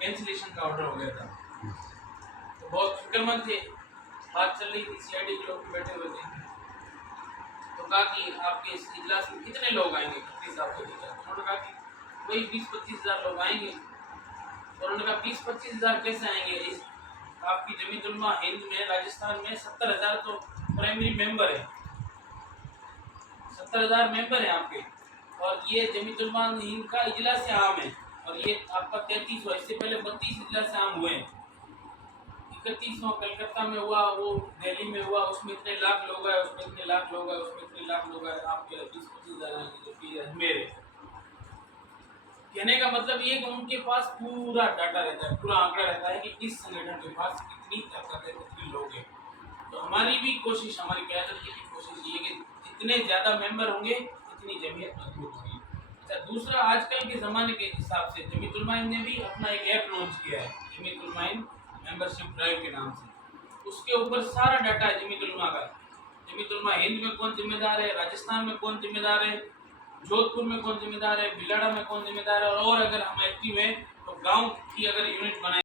Cancellation का order हो गया था, तो बहुत फिक्रमंद थे। बात चल रही थी, सीआईडी के लोग भी बैठे हुए थे, तो कहा कि आपके इस इजलास में कितने लोग आएंगे 31 आपको दिया। उन्होंने कहा कि वही 20-25 हज़ार लोग आएंगे। और उन्होंने कहा 20-25 हज़ार कैसे आएंगे, इस आपकी जमीयत उलमा हिंद में राजस्थान में 70,000 तो प्राइमरी मेंबर है, 70,000 मेंबर हैं आपके, और ये जमीयत उलमा हिंद का इजलास आम है, और ये आपका 33वां, इससे पहले 32 इजलास आम हुए हैं। 31वां कलकत्ता में हुआ, वो दिल्ली में हुआ, उसमें इतने लाख लोग आए, उसमें इतने लाख लोग आए, उसमें इतने लाख लोग आए, आपके 20-25 हज़ार आएंगे, जबकि अजमेर है। कहने का मतलब ये कि उनके पास पूरा डाटा रहता है, पूरा आंकड़ा रहता है कि किस संगठन के पास कितनी ताकत है, कितने लोग हैं। तो हमारी भी कोशिश, हमारी क़यादत की भी कोशिश ये है कि जितने ज़्यादा मेंबर होंगे इतनी जमीयत मजबूत होगी। अच्छा, दूसरा, आजकल के ज़माने के हिसाब से जमीयत उलमा हिंद ने भी अपना एक ऐप लॉन्च किया है, जमीयत उलमा हिंद मेंबरशिप ड्राइव के नाम से। उसके ऊपर सारा डाटा है जमीयत उलमा का, जमीयत उलमा हिंद में कौन जिम्मेदार है, राजस्थान में कौन जिम्मेदार है, जोधपुर में कौन जिम्मेदार है, भिलाड़ा में कौन जिम्मेदार है, और अगर हम एक्टिव हैं तो गांव की अगर यूनिट बनाए